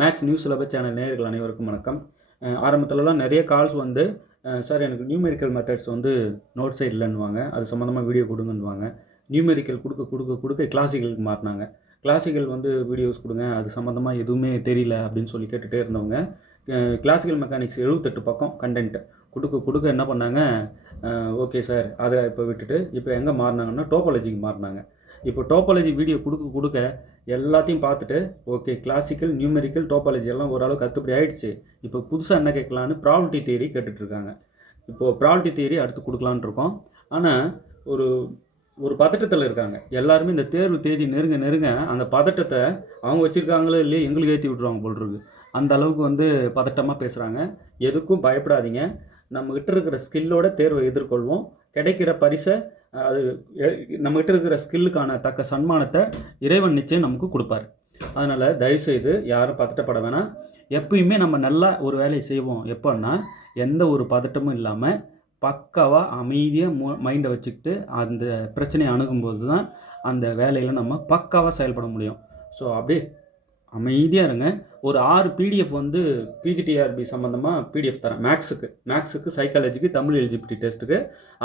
Maths news syllabus channel நேயர்கள் அனைவருக்கும் வணக்கம். ஆரம்பத்துலலாம் நிறைய கால்ஸ் வந்து சார் எனக்கு நியூமெரிக்கல் மெத்தட்ஸ் வந்து நோட்ஸே இல்லைன்னுவாங்க, அது சம்மந்தமாக வீடியோ கொடுங்கன்னுவாங்க. நியூமெரிக்கல் கொடுக்க கொடுக்க கொடுக்க கிளாசிக்கலுக்கு மாறினாங்க. கிளாசிக்கல் வந்து வீடியோஸ் கொடுங்க, அது சம்மந்தமாக எதுவுமே தெரியல அப்படின்னு சொல்லி கேட்டுகிட்டே இருந்தவங்க கிளாசிக்கல் மெக்கானிக்ஸ் 78 பக்கம் கண்டென்ட் கொடுக்க கொடுக்க என்ன பண்ணாங்க, ஓகே சார் அதை இப்போ விட்டுட்டு இப்போ எங்கே மாறினாங்கன்னா டோபாலஜிக்கு மாறினாங்க. இப்போ டோபாலஜி வீடியோ கொடுக்க கொடுக்க எல்லாத்தையும் பார்த்துட்டு ஓகே கிளாசிக்கல் நியூமெரிக்கல் டோபாலஜி எல்லாம் ஓரளவுக்கு கற்றுப்படி ஆகிடுச்சு. இப்போ புதுசாக என்ன கேட்கலான்னு ப்ராபபிலிட்டி தியரி கேட்டுட்ருக்காங்க. இப்போது ப்ராபபிலிட்டி தியரி அடுத்து கொடுக்கலான்னு இருக்கோம். ஆனால் ஒரு ஒரு பதட்டத்தில் இருக்காங்க எல்லாருமே. இந்த தேர்வு தேதி நெருங்க நெருங்க அந்த பதட்டத்தை அவங்க வச்சுருக்காங்களோ இல்லையே எங்களுக்கு ஏற்றி விட்ருவாங்க போல் இருக்கு. அந்த அளவுக்கு வந்து பதட்டமாக பேசுகிறாங்க. எதுக்கும் பயப்படாதீங்க, நம்மகிட்ட இருக்கிற ஸ்கில்லோட தேர்வை எதிர்கொள்வோம். கிடைக்கிற பரிசை அது நம்மகிட்ட இருக்கிற ஸ்கில்லுக்கான தக்க சன்மானத்தை இறைவன் நிச்சயம் நமக்கு கொடுப்பார். அதனால் தயவுசெய்து யாரும் பதட்டப்பட வேணாம். எப்பயுமே நம்ம நல்லா ஒரு வேலையை செய்வோம் எப்போன்னா எந்த ஒரு பதட்டமும் இல்லாமல் பக்காவாக அமைதியாக மைண்டை வச்சுக்கிட்டு அந்த பிரச்சனையை அணுகும்போது தான் அந்த வேலையில் நம்ம பக்காவாக செயல்பட முடியும். ஸோ அப்படியே அமைதியாக இருங்க. ஒரு 6 பிடிஎஃப் வந்து பிஜிடிஆர்பி சம்மந்தமாக பிடிஎஃப் தரேன். மேக்ஸுக்கு சைக்காலஜிக்கு தமிழ் எலிஜிபிலிட்டி டெஸ்ட்டுக்கு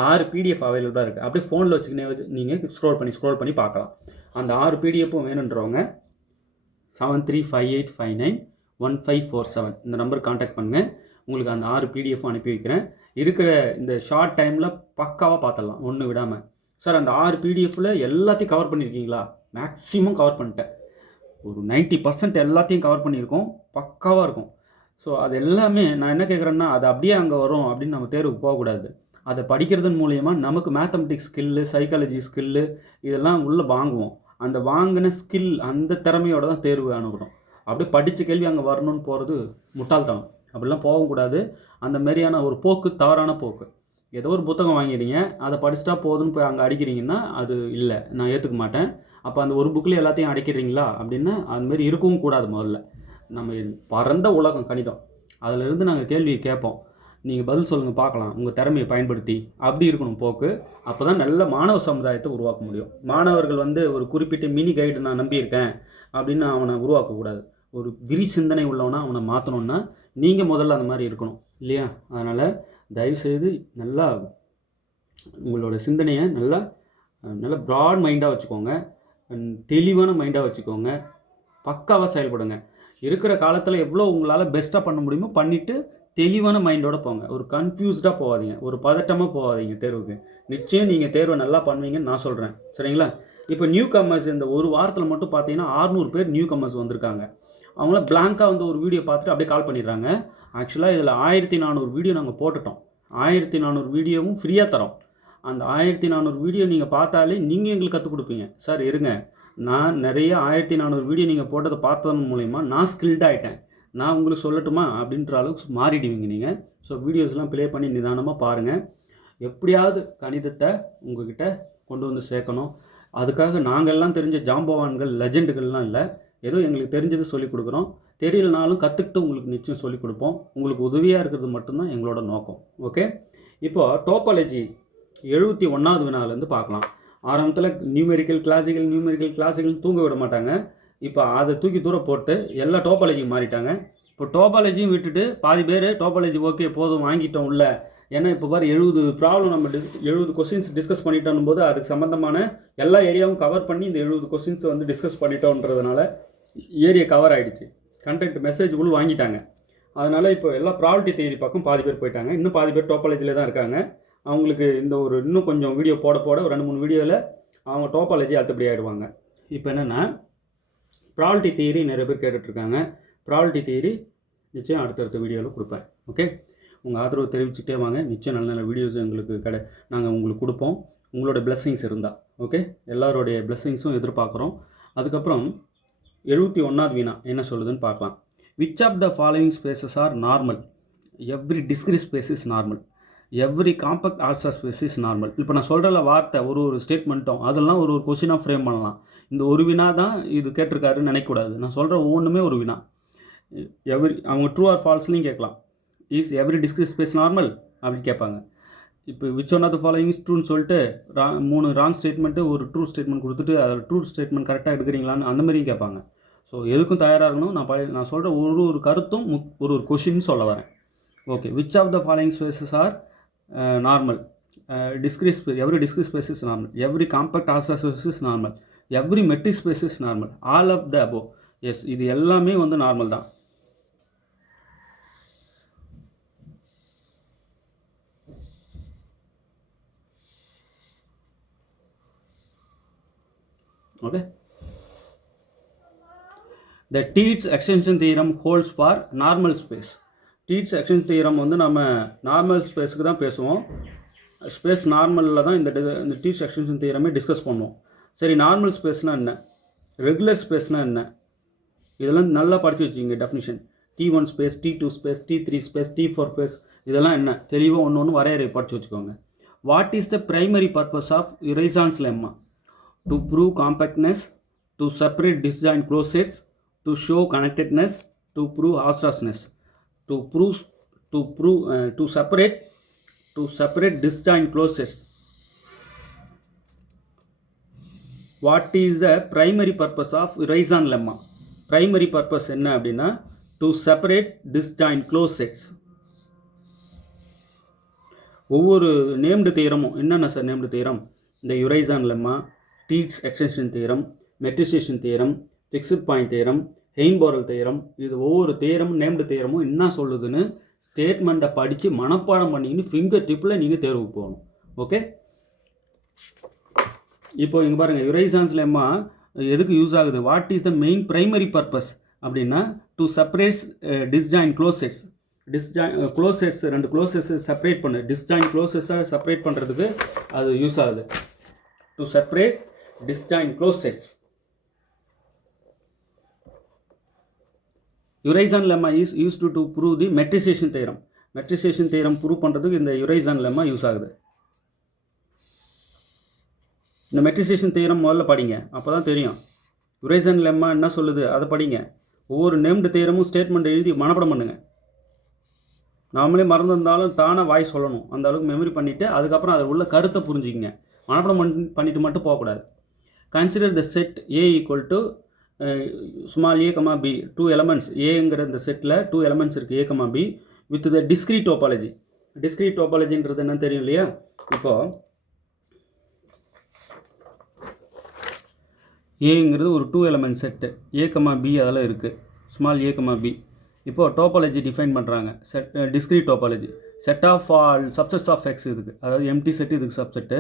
6 பிடிஎஃப் அவைலபிளாக இருக்குது. அப்படியே ஃபோனில் வச்சுக்கினே நீங்கள் ஸ்க்ரோல் பண்ணி பார்க்கலாம். அந்த 6 பிடிஎஃப்பும் வேணுன்றவங்க 7358591547 இந்த நம்பர் கான்டாக்ட் பண்ணுங்கள். உங்களுக்கு அந்த 6 பிடிஎஃப் அனுப்பி வைக்கிறேன். இருக்கிற இந்த ஷார்ட் டைமில் பக்காவாக பார்த்துடலாம் ஒன்று விடாமல். சார் அந்த 6 பிடிஎஃப்பில் எல்லாத்தையும் கவர் பண்ணியிருக்கீங்களா? மேக்ஸிமம் கவர் பண்ணிட்டேன். ஒரு 90% எல்லாத்தையும் கவர் பண்ணியிருக்கோம், பக்காவாக இருக்கும். ஸோ அது எல்லாமே நான் என்ன கேட்குறேன்னா அது அப்படியே அங்கே வரும் அப்படின்னு நம்ம தேர்வுக்கு போகக்கூடாது. அதை படிக்கிறதன் மூலயமா நமக்கு மேத்தமெட்டிக்ஸ் ஸ்கில்லு சைக்காலஜி ஸ்கில்லு இதெல்லாம் உள்ளே வாங்குவோம். அந்த வாங்கின ஸ்கில் அந்த திறமையோடு தான் தேர்வு அணுகணும். அப்படியே படித்த கேள்வி அங்கே வரணும்னு போகிறது முட்டாள்தனம். அப்படிலாம் போகக்கூடாது. அந்த மாதிரியான ஒரு போக்கு தவறான போக்கு. ஏதோ ஒரு புத்தகம் வாங்கிறீங்க, அதை படிச்சுட்டா போதுன்னு போய் அங்கே அடிக்கிறீங்கன்னா அது இல்லை, நான் ஏற்றுக்க மாட்டேன். அப்போ அந்த ஒரு புக்கில் எல்லாத்தையும் அடைக்கிறீங்களா அப்படின்னா அதுமாரி இருக்கவும் கூடாது. முதல்ல நம்ம பரந்த உலகம் கணிதம், அதிலிருந்து நாங்கள் கேள்வியை கேட்போம், நீங்கள் பதில் சொல்லுங்கள் பார்க்கலாம் உங்கள் திறமையை பயன்படுத்தி. அப்படி இருக்கணும் போக்கு. அப்போ தான் நல்ல மாணவ சமுதாயத்தை உருவாக்க முடியும். மாணவர்கள் வந்து ஒரு குறிப்பிட்ட மினி கைடு நான் நம்பியிருக்கேன் அப்படின்னு அவனை உருவாக்கக்கூடாது. ஒரு விரி சிந்தனை உள்ளவனா அவனை மாற்றணுன்னா நீங்கள் முதல்ல அந்த மாதிரி இருக்கணும் இல்லையா? அதனால் தயவுசெய்து நல்லா உங்களோட சிந்தனையை நல்லா ப்ராட் மைண்டாக வச்சுக்கோங்க, தெளிவான மைண்டாக வச்சுக்கோங்க, பக்காவாக செயல்படுங்க. இருக்கிற காலத்தில் எவ்வளோ உங்களால் பெஸ்ட்டாக பண்ண முடியுமோ பண்ணிவிட்டு தெளிவான மைண்டோடு போங்க. ஒரு கன்ஃபியூஸ்டாக போகாதீங்க, ஒரு பதட்டமாக போகாதீங்க தேர்வுக்கு. நிச்சயம் நீங்கள் தேர்வை நல்லா பண்ணுவீங்கன்னு நான் சொல்கிறேன், சரிங்களா? இப்போ நியூ கம்மர்ஸ் இந்த ஒரு வாரத்தில் மட்டும் பார்த்தீங்கன்னா 600 பேர் நியூ கம்மர்ஸ் வந்திருக்காங்க. அவங்கள பிளாங்காக வந்து ஒரு வீடியோ பார்த்துட்டு அப்படியே கால் பண்ணிடுறாங்க. ஆக்சுவலாக இதில் 1400 வீடியோ நாங்கள் போட்டுட்டோம். 1400 வீடியோவும் ஃப்ரீயாக தரோம். அந்த 1400 வீடியோ நீங்கள் பார்த்தாலே நீங்கள் எங்களுக்கு கற்றுக் கொடுப்பீங்க. சார் இருங்க, நான் நிறைய 1400 வீடியோ நீங்கள் போட்டதை பார்த்ததன் மூலயமா நான் ஸ்கில்டாகிட்டேன், நான் உங்களுக்கு சொல்லட்டுமா அப்படின்ற அளவுக்கு மாறிடுவீங்க நீங்கள். ஸோ வீடியோஸ்லாம் ப்ளே பண்ணி நிதானமாக பாருங்கள். எப்படியாவது கணிதத்தை உங்கள்கிட்ட கொண்டு வந்து சேர்க்கணும். அதுக்காக நாங்கள்லாம் தெரிஞ்ச ஜாம்பவான்கள் லெஜெண்டுகள்லாம் இல்லை, ஏதோ எங்களுக்கு தெரிஞ்சது சொல்லிக் கொடுக்குறோம். தெரியலனாலும் கற்றுக்கிட்டு உங்களுக்கு நிச்சயம் சொல்லிக் கொடுப்போம். உங்களுக்கு உதவியாக இருக்கிறது மட்டும்தான் எங்களோட நோக்கம். ஓகே, இப்போது டோபாலஜி 71வது வினாலேருந்து பார்க்கலாம். ஆரம்பத்தில் நியூமெரிக்கல் கிளாசிக்கல் தூங்க விட மாட்டாங்க. இப்போ அதை தூக்கி தூரம் போட்டு எல்லா டோபாலஜியும் மாறிட்டாங்க. இப்போ டோபாலஜியும் விட்டுட்டு பாதி பேர் டோபாலஜி ஓகே போதும் வாங்கிட்டோம் உள்ள. ஏன்னா இப்போ பாரு 70 ப்ராப்ளம் நம்ம 70 கொஸ்டின்ஸ் டிஸ்கஸ் பண்ணிட்டோம் போது அதுக்கு சம்மந்தமான எல்லா ஏரியாவும் கவர் பண்ணி இந்த 70 கொஸ்டின்ஸ் வந்து டிஸ்கஸ் பண்ணிட்டோன்றதுனால ஏரியா கவர் ஆகிடுச்சு. கண்டென்ட் மெசேஜ் உள் வாங்கிட்டாங்க. அதனால் இப்போ எல்லா ப்ராபபிலிட்டி தியரி பக்கம் பாதி பேர் போயிட்டாங்க. இன்னும் பாதி பேர் டோபாலஜியில் தான் இருக்காங்க. அவங்களுக்கு இந்த ஒரு இன்னும் கொஞ்சம் வீடியோ போட ஒரு 2-3 வீடியோவில் அவங்க டோபாலஜி அடுத்தபடி ஆகிடுவாங்க. இப்போ என்னென்னா ப்ராபபிலிட்டி தியரி நிறைய பேர் கேட்டுட்ருக்காங்க. ப்ராபபிலிட்டி தியரி நிச்சயம் அடுத்தடுத்த வீடியோவில் கொடுப்பேன். ஓகே, உங்கள் ஆதரவு தெரிவிச்சுட்டே வாங்க. நிச்சயம் நல்ல நல்ல வீடியோஸ் எங்களுக்கு நாங்கள் உங்களுக்கு கொடுப்போம், உங்களோட பிளெஸ்ஸிங்ஸ் இருந்தால். ஓகே, எல்லாரோடைய பிளெஸ்ஸிங்ஸும் எதிர்பார்க்குறோம். அதுக்கப்புறம் 71வது வினா என்ன சொல்லுதுன்னு பார்க்கலாம். Which of the following spaces are normal? Every discrete space is normal, every compact ஆல்சா ஸ்பேஸ் இஸ் நார்மல். இப்போ நான் சொல்கிற வார்த்தை ஒரு ஸ்டேட்மெண்ட்டும் அதெல்லாம் ஒரு கொஸ்டினாக ஃப்ரேம் பண்ணலாம். இந்த ஒரு வினா தான் இது கேட்டிருக்காருன்னு நினைக்கக்கூடாது. நான் சொல்கிற ஒவ்வொன்றுமே ஒரு வினா. அவங்க ட்ரூ ஆர் ஃபால்ஸ்லையும் கேட்கலாம். Is every discrete space normal அப்படின்னு கேட்பாங்க. இப்போ which one of the following is ட்ரூன்னு சொல்லிட்டு 3 ராங் ஸ்டேட்மெண்ட்டு ஒரு ட்ரூ ஸ்டேட்மெண்ட் கொடுத்துட்டு அதில் ட்ரூ ஸ்டேட்மெண்ட் கரெக்டாக எடுக்கிறீங்களான்னு அந்த மாதிரியும் கேட்பாங்க. ஸோ எதுக்கும் தயாராக இருக்கணும். நான் சொல்கிற ஒரு கருத்தும் ஒரு கொஷின் சொல்ல வரேன். Okay, which of the following spaces are normal? Every discrete space is normal. Every compact R space is normal. Every metric space is normal. All of the above. Yes, இது எல்லாமே வந்து நார்மல் தான். Okay, the Teets extension theorem holds for normal space. Teets extension theorem வந்து நம்ம normal ஸ்பேஸுக்கு தான் பேசுவோம். Space நார்மலில் தான் இந்த டீச் எக்ஸ்டென்ஷன் தியரமே டிஸ்கஸ் பண்ணுவோம். சரி, நார்மல் ஸ்பேஸ்னால் என்ன, ரெகுலர் ஸ்பேஸ்னால் என்ன, இதெல்லாம் நல்லா படித்து வச்சுக்கிங்க. Definition T1 space, T2 space, T3 space, T4 space, இதெல்லாம் என்ன தெளிவாக ஒன்று வரையறை படித்து வச்சுக்கோங்க. What is the primary purpose of Urysohn's lemma? To prove compactness, to separate disjoint closed sets, to show connectedness, to prove homogeneous, to separate disjoint closed sets. What is the primary purpose of Urysohn lemma? Primary purpose என்ன அப்படின்னா to separate disjoint closed sets. ஒவ்வொரு named தியரமும் என்னென்ன sir named theorem? இந்த Urysohn lemma, Teets extension theorem, metrization theorem, fixed point theorem, Hein-Borel theorem, இது ஒவ்வொரு தியரமும் named தியரமும் என்ன சொல்லுதுன்னு ஸ்டேட்மெண்ட்டை படித்து மனப்பாடம் பண்ணிக்கின்னு ஃபிங்கர் டிப்பில் நீங்கள் தேர்வுக்கு போகணும். ஓகே, இப்போ இங்கே பாருங்கள், யுரைசான்ஸ் லெம்மா எதுக்கு யூஸ் ஆகுது? What is the main primary purpose அப்படின்னா to separate disjoint closed sets. Close sets, ரெண்டு க்ளோஸ் செட்ஸை செப்பரேட் பண்ணு, disjoint closed sets-ஐ செப்பரேட் பண்ணுறதுக்கு அது யூஸ் ஆகுது. To separate disjoint closed sets. Urysohn lemma is used to prove the metrization theorem. Metrization theorem prove பண்ணுறதுக்கு இந்த Urysohn lemma யூஸ் ஆகுது. இந்த metrization theorem முதல்ல படிங்க, அப்போ தான் தெரியும். Urysohn lemma என்ன சொல்லுது அதை படிங்க. ஒவ்வொரு நேம்டு தியரமும் ஸ்டேட்மெண்ட் எழுதி மனப்பாடம் பண்ணுங்க. நாமளே மறந்துருந்தாலும் தானாக வாய் சொல்லணும், அந்த அளவுக்கு மெமரி பண்ணிவிட்டு அதுக்கப்புறம் அதில் உள்ள கருத்தை புரிஞ்சுக்கிங்க. மனப்பாடம் பண்ணிட்டு மட்டும் போகக்கூடாது. Consider the set A equal to small a, b, two elements ஏங்கிற இந்த செட்டில் 2 elements இருக்குது a, b with the discrete topology. Discrete topologyன்றது என்ன தெரியும் இல்லையா? இப்போ ஏங்கிறது ஒரு 2 element செட்டு, a, b அதெல்லாம் இருக்குது, ஸ்மால் a, b. இப்போது டோபாலஜி டிஃபைன் பண்ணுறாங்க. Discrete topology, set of all subsets of X இதுக்கு, அதாவது எம்டி செட்டு இதுக்கு சப்செட்டு,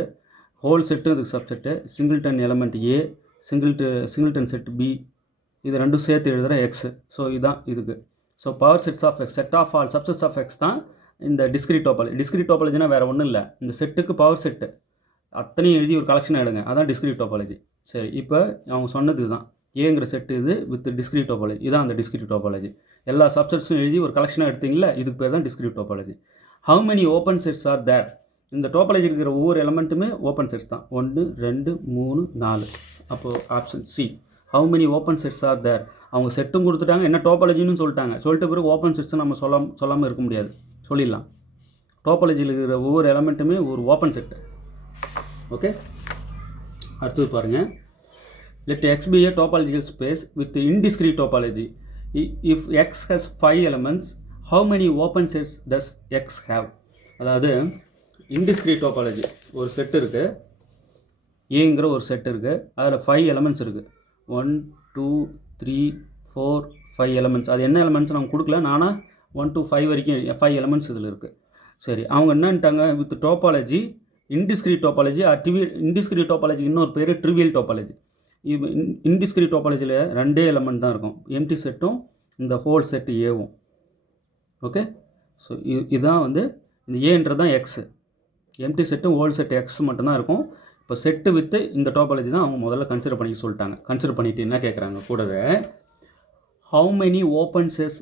ஹோல் செட்டு இதுக்கு subset, singleton element A, singleton set B, இது ரெண்டும் சேர்த்து எழுதுகிற எக்ஸு. ஸோ இதுதான் இதுக்கு. So power sets of X, set of all subsets of X தான் இந்த டிஸ்க்ரீட் டோபாலஜி. டிஸ்க்ரீட் டோபாலஜினா வேறு ஒன்றும் இல்லை, இந்த செட்டுக்கு பவர் செட்டு அத்தனையும் எழுதி ஒரு கலெக்ஷன் எடுங்க, அதான் டிஸ்க்ரீட் டோபாலஜி. சரி, இப்போ அவங்க சொன்னது இதுதான், ஏங்கிற செட்டு இது வித் டிஸ்க்ரீட் டோபாலஜி, இதான் அந்த டிஸ்க்ரீட் டோபாலஜி. எல்லா சப்செட்ஸும் எழுதி ஒரு கலெக்ஷனாக எடுத்தீங்களா, இதுக்கு பேர் தான் discrete topology. How many open sets are there? இந்த டோபாலஜி இருக்கிற ஒவ்வொரு எலமெண்ட்டுமே ஓப்பன் செட்ஸ் தான். 1 2 3 4. அப்போது option C, how many open sets are there. அவங்க செட்டும் கொடுத்துட்டாங்க, என்ன டோபாலஜின்னு சொல்லிட்டாங்க. சொல்லிட்ட பிறகு ஓப்பன் செட்ஸை நம்ம சொல்லாமல் இருக்க முடியாது, சொல்லிடலாம். டோபாலஜியில் இருக்கிற ஒவ்வொரு எலமெண்ட்டுமே ஒரு ஓப்பன் செட்டு. ஓகே, அடுத்தது பாருங்கள். Let X be a topological space with indiscrete topology. If X has 5 elements, how many open sets does X have? அதாவது indiscrete topology, ஒரு செட் இருக்குது, ஏங்கிற ஒரு செட் இருக்குது, அதில் 5 elements இருக்குது. 1 2 3 4 5 elements. அது என்ன எலமெண்ட்ஸ் நம்ம கொடுக்கல, நானா 1 to 5 வரைக்கும் 5 elements இதில் இருக்குது. சரி, அவங்க என்னன்ட்டாங்க, with topology indiscrete topology or indiscrete topology இன்னொரு பேர் trivial topology. இன்டிஸ்கிரீட் டோபாலஜியில் 2 எலமெண்ட் தான் இருக்கும், எம்டி செட்டும் இந்த ஹோல் செட்டு ஏவும். ஓகே, ஸோ இதுதான் வந்து இந்த ஏன்றது தான் எக்ஸு, எம்டி செட்டும் ஹோல் செட் எக்ஸ் மட்டும்தான் இருக்கும். இப்போ செட்டு வித்து இந்த டோபாலஜி தான் அவங்க முதல்ல கன்சிடர் பண்ணி சொல்லிட்டாங்க. கன்சிடர் பண்ணிவிட்டு என்ன கேட்குறாங்க கூடவே, how many open sets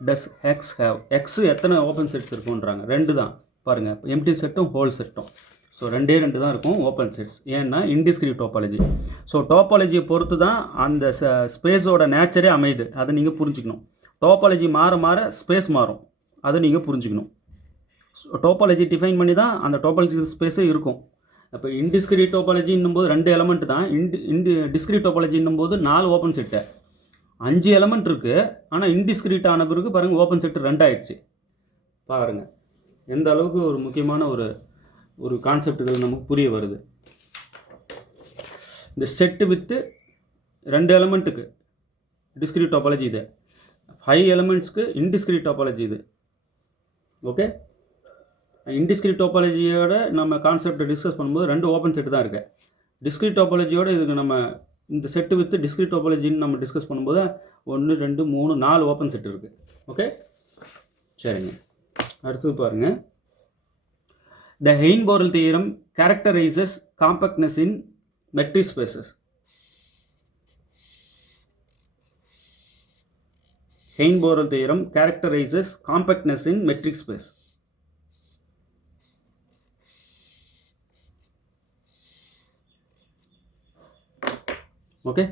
does X have? X எத்தனை ஓப்பன் செட்ஸ் இருக்குன்றாங்க. 2 தான் பாருங்கள், எம்டி செட்டும் ஹோல் செட்டும். ஸோ 2 தான் இருக்கும் ஓப்பன் செட்ஸ். ஏன்னா இன்டிஸ்கிரீட் டோபாலஜி. ஸோ டோபாலஜியை பொறுத்து தான் அந்த ஸ்பேஸோட நேச்சரே அமையுது, அதை நீங்கள் புரிஞ்சுக்கணும். டோபாலஜி மாற மாற ஸ்பேஸ் மாறும், அதை நீங்கள் புரிஞ்சுக்கணும். டோபாலஜி டிஃபைன் பண்ணி தான் அந்த டோபாலஜி ஸ்பேஸே இருக்கும். இப்போ இன்டிஸ்கிரீட் டோபாலஜின்னும் போது 2 எலமெண்ட் தான், டிஸ்கிரீட் டோபாலஜின்னும் போது 4 ஓப்பன் செட்டு. 5 எலமெண்ட் இருக்குது, ஆனால் இன்டிஸ்கிரீட் ஆன பிறகு பாருங்கள் ஓப்பன் செட்டு 2 ஆயிடுச்சு. பாருங்கள் எந்த அளவுக்கு ஒரு முக்கியமான ஒரு கான்செப்டுகள் நமக்கு புரிய வருது. இந்த செட்டு வித்து 2 எலமெண்ட்டுக்கு டிஸ்கிரீட் டாபாலஜி இது, 5 எலமெண்ட்ஸ்க்கு இன்டிஸ்கிரீட் டாபாலஜி இது. ஓகே, இன்டிஸ்கிரீட் டாபாலஜியோட நம்ம கான்செப்டை டிஸ்கஸ் பண்ணும்போது 2 ஓப்பன் செட்டு தான் இருக்குது. டிஸ்கிரீட் டாபாலஜியோட இதுக்கு நம்ம இந்த செட்டு வித்து டிஸ்கிரீட் டாபாலஜின்னு நம்ம டிஸ்கஸ் பண்ணும்போது 1 2 3 4 ஓப்பன் செட் இருக்குது. ஓகே, சரிங்க. அடுத்தது பாருங்கள், the Heine Borel theorem characterises compactness in metric spaces. Heine Borel theorem characterises compactness in metric space. Okay,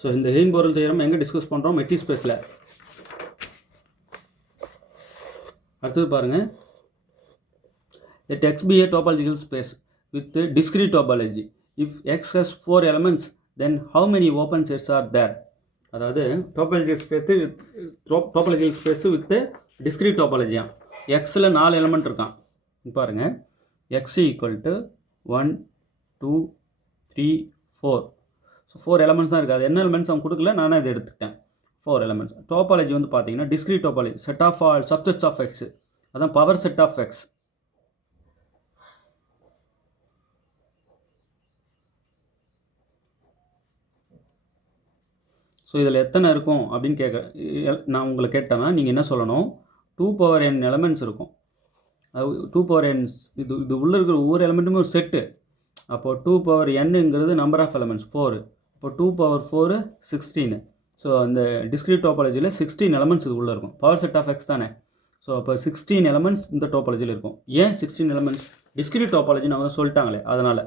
so இந்த ஹெயின்-போரெல் தியரம் எங்கே டிஸ்கஸ் பண்ணுறோம்? மெட்ரிக் ஸ்பேஸில். அடுத்தது பாருங்கள், let X be a topological space with discrete topology. If X has 4 elements, then how many open sets are there? அதாவது topological space with discrete டாபாலஜியா. எக்ஸில் 4 element இருக்கான். பாருங்கள், X equal to 1 2 3 4. So 4 elements தான் இருக்குது. அது என்ன எலமெண்ட்ஸ் அவன் கொடுக்கல, நானே இதை எடுத்துக்கிட்டேன். 4 எலமெண்ட்ஸ். டாபாலஜி வந்து பார்த்தீங்கன்னா discrete topology, set of all subsets of X, அதான் power set of X. So இதில் எத்தனை இருக்கும் அப்படின்னு நான் உங்களை கேட்டேன்னா நீங்கள் என்ன சொல்லணும்? 2n எலமெண்ட்ஸ் இருக்கும். அது 2n, இது உள்ளே இருக்கிற ஒவ்வொரு எலமெண்ட்டுமே ஒரு செட்டு. அப்போது 2n நம்பர் ஆஃப் எலமெண்ட்ஸ் 4. இப்போ 2 16. ஸோ அந்த டிஸ்கிரீட் டாபாலஜியில் 16 எலமெண்ட்ஸ் இது உள்ளே இருக்கும். பவர் செட் ஆஃப் எக்ஸ் தானே. ஸோ அப்போ 16 எலமெண்ட்ஸ் இந்த டாபாலஜியில் இருக்கும். ஏன் 16 எலமெண்ட்ஸ்? டிஸ்கிரீட் டாபாலஜி நம்ம சொல்லிட்டாங்களே, அதனால்.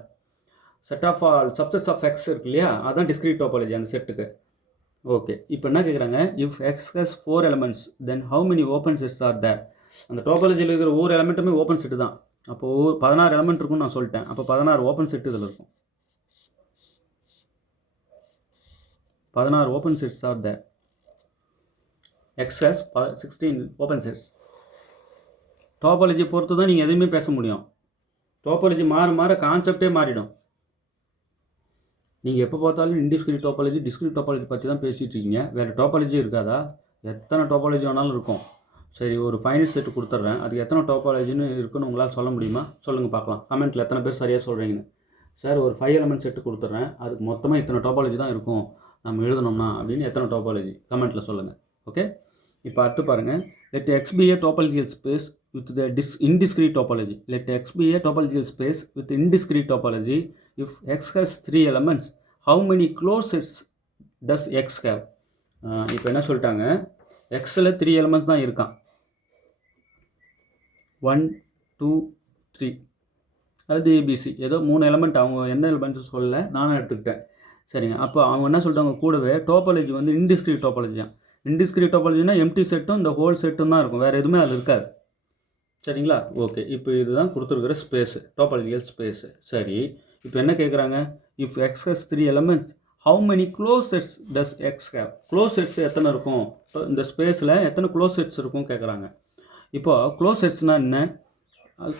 Set of all subsets of X இருக்கு இல்லையா, அதுதான் டிஸ்கிரீட் டாபாலஜி அந்த செட்டுக்கு. ஓகே, இப்போ என்ன கேட்குறாங்க? If X has 4 elements then how many open sets are there? அந்த டாபாலஜியில் இருக்கிற ஒவ்வொரு எலமெண்ட்டுமே ஓப்பன் செட்டு தான். அப்போது 16 எலமெண்ட் இருக்குன்னு நான் சொல்லிட்டேன். அப்போ 16 ஓப்பன் செட்டு இதில் இருக்கும். 16 open sets are there. X has 16 open sets. Topology பொறுத்து தான் நீங்கள் எதுவுமே பேச முடியும். டாபாலஜி மாற கான்செப்டே மாறிடும். நீங்கள் எப்போ பார்த்தாலும் இன்டிஸ்கிரீட் டாபாலஜி டிஸ்கிரீட் டாபாலஜி பற்றி தான் பேசிகிட்டு இருக்கீங்க. வேறு டாபாலஜி இருக்காதா? எத்தனை டாபாலஜி வேணாலும் இருக்கும். சரி, ஒரு ஃபைனல் செட்டு கொடுத்துட்றேன், அதுக்கு எத்தனை டாபாலஜின்னு இருக்குன்னு உங்களால் சொல்ல முடியுமா? சொல்லுங்கள் பார்க்கலாம். கமெண்ட்டில் எத்தனை பேர் சரியாக சொல்கிறீங்கன்னு. சார் ஒரு 5 எலமெண்ட் செட்டு கொடுத்துட்றேன், அதுக்கு மொத்தமாக இத்தனை டாபாலஜி தான் இருக்கும் நம்ம எழுதணும்னா அப்படின்னு எத்தனை டாபாலஜி கமெண்ட்டில் சொல்லுங்கள். ஓகே, இப்போ அடுத்து பாருங்கள், let X be a topological space with the indiscrete topology. Let X be a topological space with indiscrete topology. If X has 3 elements, how many closed sets does X have? இப்போ என்ன சொல்லிட்டாங்க? எக்ஸில் 3 elements தான் இருக்கான். 1 2 3, அதாவது ABC ஏதோ 3 element. அவங்க எந்த எலமெண்ட்ஸ் சொல்லலை, நானும் எடுத்துக்கிட்டேன். சரிங்க, அப்போ அவங்க என்ன சொல்லிட்டாங்க? கூடவே டாபாலஜி வந்து இன்டிஸ்கிரீட் டாபாலஜி தான். இன்டிஸ்கிரீட் டாபாலஜினா எம்டி செட்டும் இந்த ஹோல் செட்டும் தான் இருக்கும், வேறு எதுவுமே அது இருக்காது. சரிங்களா? ஓகே, இப்போ இதுதான் கொடுத்துருக்குற ஸ்பேஸு, டாபாலஜிக்கல் ஸ்பேஸு. சரி, இப்போ என்ன கேட்குறாங்க? If X has 3 elements, how many close sets does X have? Close sets எத்தனை இருக்கும்? இந்த ஸ்பேஸில் எத்தனை க்ளோஸ் செட்ஸ் இருக்கும் கேட்குறாங்க. இப்போ க்ளோஸ் செட்ஸ்னால் என்ன?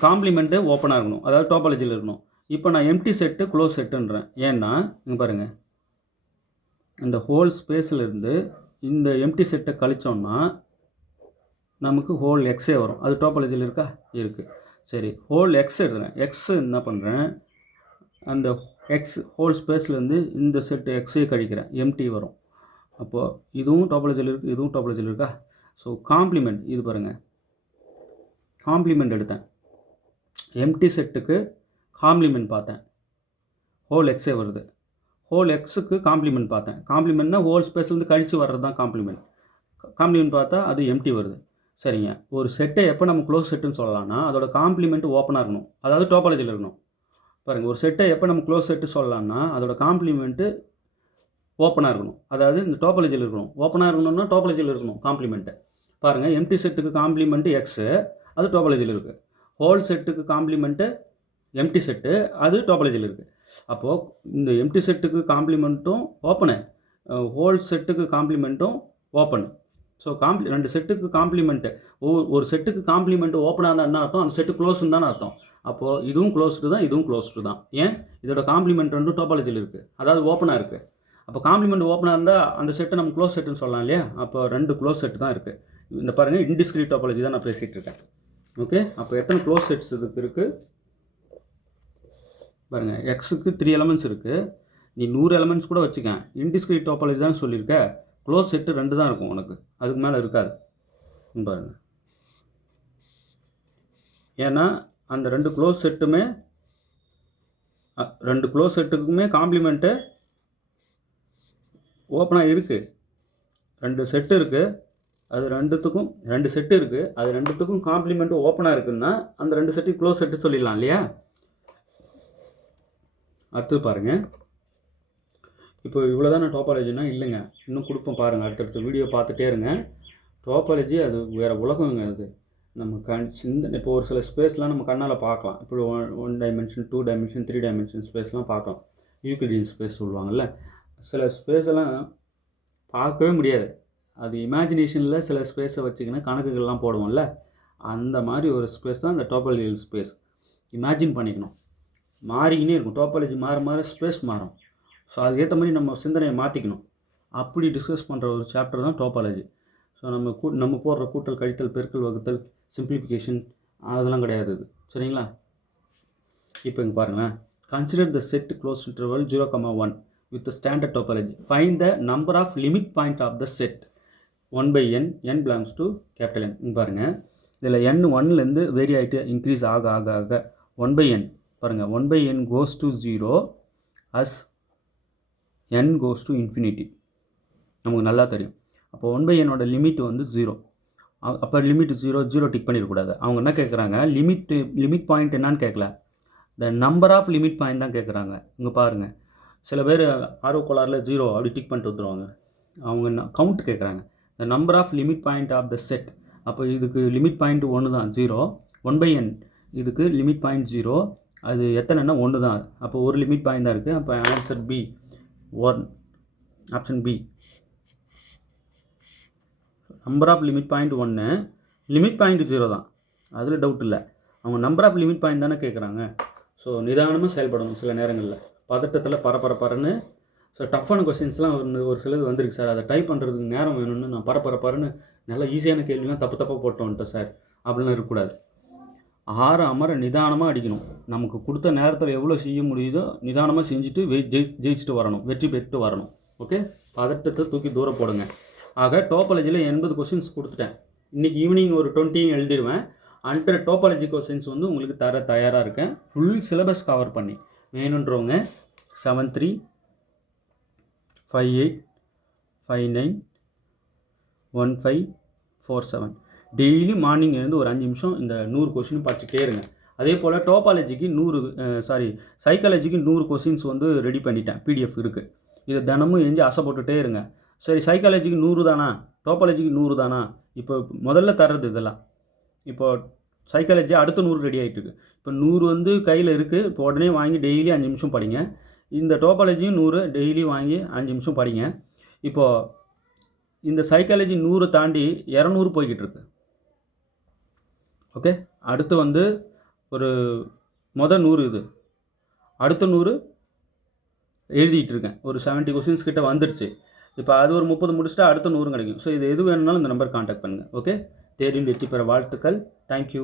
காம்ப்ளிமெண்ட்டு ஓப்பனாக இருக்கணும், அதாவது டாபாலஜியில் இருக்கணும். இப்போ நான் எம்டி செட்டு க்ளோஸ் செட்டுன்றேன். ஏன்னா இங்கே பாருங்கள், இந்த ஹோல் ஸ்பேஸில் இருந்து இந்த எம்டி செட்டை கழிச்சோம்னா நமக்கு ஹோல் எக்ஸே வரும். அது டாபாலஜியில் இருக்கா? இருக்குது. சரி, ஹோல் எக்ஸ் எடுத்துறேன். எக்ஸ் என்ன பண்ணுறேன்? அந்த எக்ஸ் ஹோல் ஸ்பேஸ்லேருந்து இந்த செட்டு எக்ஸே கழிக்கிறேன், எம்டி வரும். அப்போது இதுவும் டாபாலஜியில் இருக்குது, இதுவும் டாபாலஜியில் இருக்கா? ஸோ காம்ப்ளிமெண்ட், இது பாருங்கள், காம்ப்ளிமெண்ட் எடுத்தேன். எம்டி செட்டுக்கு காம்ப்ளிமெண்ட் பார்த்தேன், ஹோல் எக்ஸே வருது. ஹோல் எக்ஸுக்கு காம்ப்ளிமெண்ட் பார்த்தேன். காம்ப்ளிமெண்ட்னா ஹோல் ஸ்பேஸ்லேருந்து கழித்து வர்றது தான் காம்ப்ளிமெண்ட். காம்ப்ளிமெண்ட் பார்த்தா அது எம்டி வருது. சரிங்க, ஒரு செட்டை எப்போ நம்ம க்ளோஸ் செட்டுன்னு சொல்லலாம்னா அதோட காம்ப்ளிமெண்ட் ஓப்பனாக இருக்கணும், அதாவது டாபாலஜியில் இருக்கணும். பாருங்கள், ஒரு செட்டை எப்போ நம்ம க்ளோஸ் செட்டு சொல்லலாம்னா அதோட காம்ப்ளிமெண்ட்டு ஓப்பனாக இருக்கணும், அதாவது இந்த டாபாலஜியில் இருக்கணும். ஓப்பனாக இருக்கணும்னா டாபாலஜியில் இருக்கணும் காம்ப்ளிமெண்ட்டு. பாருங்கள், எம்டி செட்டுக்கு காம்ப்ளிமெண்ட்டு எக்ஸு, அது டாபாலஜியில் இருக்குது. ஹோல் செட்டுக்கு காம்ப்ளிமெண்ட்டு எம்டி செட்டு, அது டாபாலஜியில் இருக்குது. அப்போது இந்த எம்டி செட்டுக்கு காம்ப்ளிமெண்ட்டும் ஓப்பனு, ஹோல் செட்டுக்கு காம்ப்ளிமெண்ட்டும் ஓப்பனு. ஸோ ரெண்டு செட்டுக்கு காம்ப்ளிமெண்ட்டு, ஒரு செட்டுக்கு காம்ப்ளிமெண்ட் ஓப்பனாக இருந்தால் என்ன அர்த்தம், அந்த செட்டு க்ளோஸ்ன்னு தானே அர்த்தம். அப்போது இதுவும் க்ளோஸ்டு தான், இதுவும் க்ளோஸ்டு தான். ஏன், இதோட காம்ப்ளிமெண்ட் வந்து டோபாலஜியில் இருக்குது, அதாவது ஓப்பனாக இருக்குது. அப்போ காம்ப்ளிமெண்ட் ஓப்பனாக இருந்தால் அந்த செட்டை நம்ம க்ளோஸ் செட்டுன்னு சொல்லலாம் இல்லையா. அப்போ 2 க்ளோஸ் செட்டு தான் இருக்குது. இந்த பாருங்கள், இன்டிஸ்கிரீட் டோபாலஜி தான் நான் பேசிகிட்டு இருக்கேன். ஓகே, அப்போ எத்தனை க்ளோஸ் செட்ஸ் இதுக்கு இருக்குது பாருங்கள். எக்ஸுக்கு 3 எலமெண்ட்ஸ் இருக்குது. நீ 100 எலமெண்ட்ஸ் கூட வச்சுக்க, இன்டிஸ்கிரீட் டோபாலஜி தான் சொல்லியிருக்க. க்ளோஸ் செட்டு 2 தான் இருக்கும் உனக்கு, அதுக்கு மேலே இருக்காது பாருங்கள். ஏன்னா அந்த 2 க்ளோஸ் செட்டுமே 2 க்ளோஸ் செட்டுக்குமே காம்ப்ளிமெண்ட்டு ஓப்பனாக இருக்குது. 2 செட்டு இருக்குது, அது 2 செட்டு இருக்குது, அது 2த்துக்கும் காம்ப்ளிமெண்ட்டு ஓப்பனாக இருக்குன்னா அந்த 2 செட்டு க்ளோஸ் செட்டு சொல்லிடலாம் இல்லையா. அடுத்து பாருங்கள், இப்போ இவ்வளோ தானே டோபாலஜினா இல்லைங்க, இன்னும் கொடுப்போம் பாருங்கள். அடுத்தடுத்த வீடியோ பார்த்துட்டே இருங்க. டோபாலஜி அது வேறு உலகங்க. அது நம்ம இப்போ ஒரு சில ஸ்பேஸ்லாம் நம்ம கண்ணால் பார்க்கலாம். இப்போ 1 டைமென்ஷன், 2 டைமென்ஷன், 3 டைமென்ஷன் ஸ்பேஸ்லாம் பார்க்கலாம். யூக்ளிடியன் ஸ்பேஸ் சொல்லுவாங்கள்ல. சில ஸ்பேஸெல்லாம் பார்க்கவே முடியாது. அது இமேஜினேஷனில் சில ஸ்பேஸை வச்சுக்கினா கணக்குகள்லாம் போடுவோம்ல, அந்த மாதிரி ஒரு ஸ்பேஸ் தான் இந்த டோபாலஜிக்கல் ஸ்பேஸ். இமேஜின் பண்ணிக்கணும். மாறிக்கினே இருக்கும், டோபாலஜி மாற மாற ஸ்பேஸ் மாறும். ஸோ அதுக்கேற்ற மாதிரி நம்ம சிந்தனையை மாற்றிக்கணும். அப்படி டிஸ்கஸ் பண்ணுற ஒரு சாப்டர் தான் டோபாலஜி. ஸோ நம்ம போடுற கூட்டல், கழித்தல், பெருக்கல், வகுத்தல், சிம்பிளிஃபிகேஷன் அதெல்லாம் கிடையாது இது, சரிங்களா. இப்போ இங்கே பாருங்களேன், consider the set close interval 0,1 with the standard topology. Find the number of limit point of the set 1/n, n belongs to capital N. இங்கே பாருங்கள், இதில் n 1லேருந்து வேரி ஆகிட்டு இன்க்ரீஸ் ஆக ஆக ஆக 1/n பாருங்கள், 1/n goes to 0 as n goes to infinity. நமக்கு நல்லா தெரியும். அப்போ 1/n லிமிட் வந்து 0. அப்போ லிமிட் 0 டிக் பண்ணிடக்கூடாது. அவங்க என்ன கேட்குறாங்க, லிமிட் பாயிண்ட் என்னான்னு கேட்கல, the number of limit point தான் கேட்குறாங்க. இங்கே பாருங்கள், சில பேர் ஆர்வக்கோளாறில் 0 அப்படி டிக் பண்ணிட்டு வந்துடுவாங்க. அவங்க கவுண்ட் கேட்குறாங்க, the number of limit point of the set. அப்போ இதுக்கு லிமிட் பாயிண்ட் 1 தான், 0. 1/n இதுக்கு லிமிட் பாயிண்ட் 0, அது எத்தனைன்னா 1 தான். அப்போ ஒரு லிமிட் பாயிண்ட் தான் இருக்குது. அப்போ answer B, 1, option B. Number of limit point 1, limit point 0 தான், அதில் டவுட் இல்லை. அவங்க நம்பர் ஆஃப் லிமிட் பாயிண்ட் தானே கேட்குறாங்க. ஸோ நிதானமாக செயல்படணும். சில நேரங்களில் பதட்டத்தில் பரபரன்னு ஸோ டஃப்பான கொஸ்டின்ஸ்லாம் ஒரு சிலது வந்திருக்கு சார், அதை டைப் பண்ணுறதுக்கு நேரம் வேணும்னு நான் பரபரன்னு நல்லா ஈஸியான கேள்விலாம் தப்பாக போட்டு வந்துட்டேன் சார் அப்படிலாம் இருக்கக்கூடாது. அமர நிதானமாக அடிக்கணும். நமக்கு கொடுத்த நேரத்தில் எவ்வளோ செய்ய முடியுதோ நிதானமாக செஞ்சுட்டு ஜெயிச்சுட்டு வரணும், வெற்றி பெற்று வரணும். ஓகே, பதட்டத்தை தூக்கி தூரம் போடுங்க. ஆக டோபாலஜியில் 80 கொஸ்டின்ஸ் கொடுத்துட்டேன். இன்றைக்கி ஈவினிங் ஒரு 20 எழுதிடுவேன். அண்டர் டோபாலஜி கொஸ்டின்ஸ் வந்து உங்களுக்கு தயாராக இருக்கேன். ஃபுல் சிலபஸ் கவர் பண்ணி வேணுன்றவங்க 7358591547 டெய்லி மார்னிங் இருந்து ஒரு 5 நிமிஷம் இந்த 100 கொஸ்டின் படிச்சுட்டே இருங்க. அதே போல் டோபாலஜிக்கு சைக்காலஜிக்கு 100 கொஸ்டின்ஸ் வந்து ரெடி பண்ணிட்டேன், பிடிஎஃப் இருக்குது. இதை தினமும் எஞ்சி ஆசைப்பட்டுட்டே இருங்க. சரி, சைக்காலஜிக்கு 100 தானா, டோபாலஜிக்கு 100 தானா, இப்போ முதல்ல தர்றது இதெல்லாம். இப்போ சைக்காலஜி அடுத்த 100 ரெடி ஆகிட்டு இருக்குது. இப்போ 100 வந்து கையில் இருக்குது. இப்போ உடனே வாங்கி டெய்லி 5 நிமிஷம் படிங்க. இந்த டோபாலஜியும் 100 டெய்லி வாங்கி 5 நிமிஷம் படிங்க. இப்போது இந்த சைக்காலஜி 100 தாண்டி 200 போய்கிட்டு இருக்கு. ஓகே, அடுத்து வந்து ஒரு 100 இது, அடுத்த 100 எழுதிட்டு இருக்கேன். ஒரு 70 கொஸ்டின்ஸ் கிட்ட வந்துடுச்சு. இப்போ அது ஒரு 30 முடிச்சுட்டா அடுத்த 100 கிடைக்கும். ஸோ இது எது வேணும்னாலும் இந்த நம்பர் கான்டாக்ட் பண்ணுங்கள். ஓகே, தேர்வில் வெற்றி பெற வாழ்த்துக்கள். தேங்க்யூ.